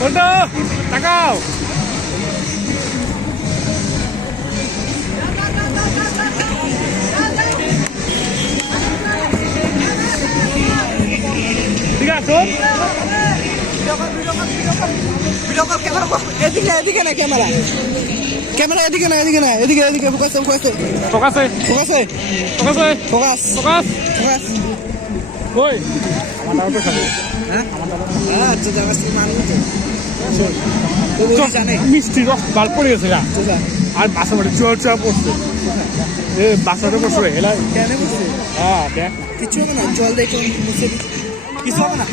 বন্ধু তাকাও ঠিক আছে এদিকে এদিকে না ক্যামেরা ক্যামেরা এদিকে না এদিকে না এদিকে এদিকে ফোকাস ফোকাস ফোকাসে ফোকাসে ফোকাসে ফোকাস ফোকাস ফোকাস ওই আমার তো খাবে হ্যাঁ আচ্ছা জায়গা থেকে মানুষ তো জানে মিষ্টি রস বাল পড়ে গেছে না আর বাসা মানে চুয়া চুয়া পড়ছে এ বাসাটা বসে এলা কেন বলছে হ্যাঁ দেখ কিছু হবে না জল দিয়ে মুছে কিছু হবে না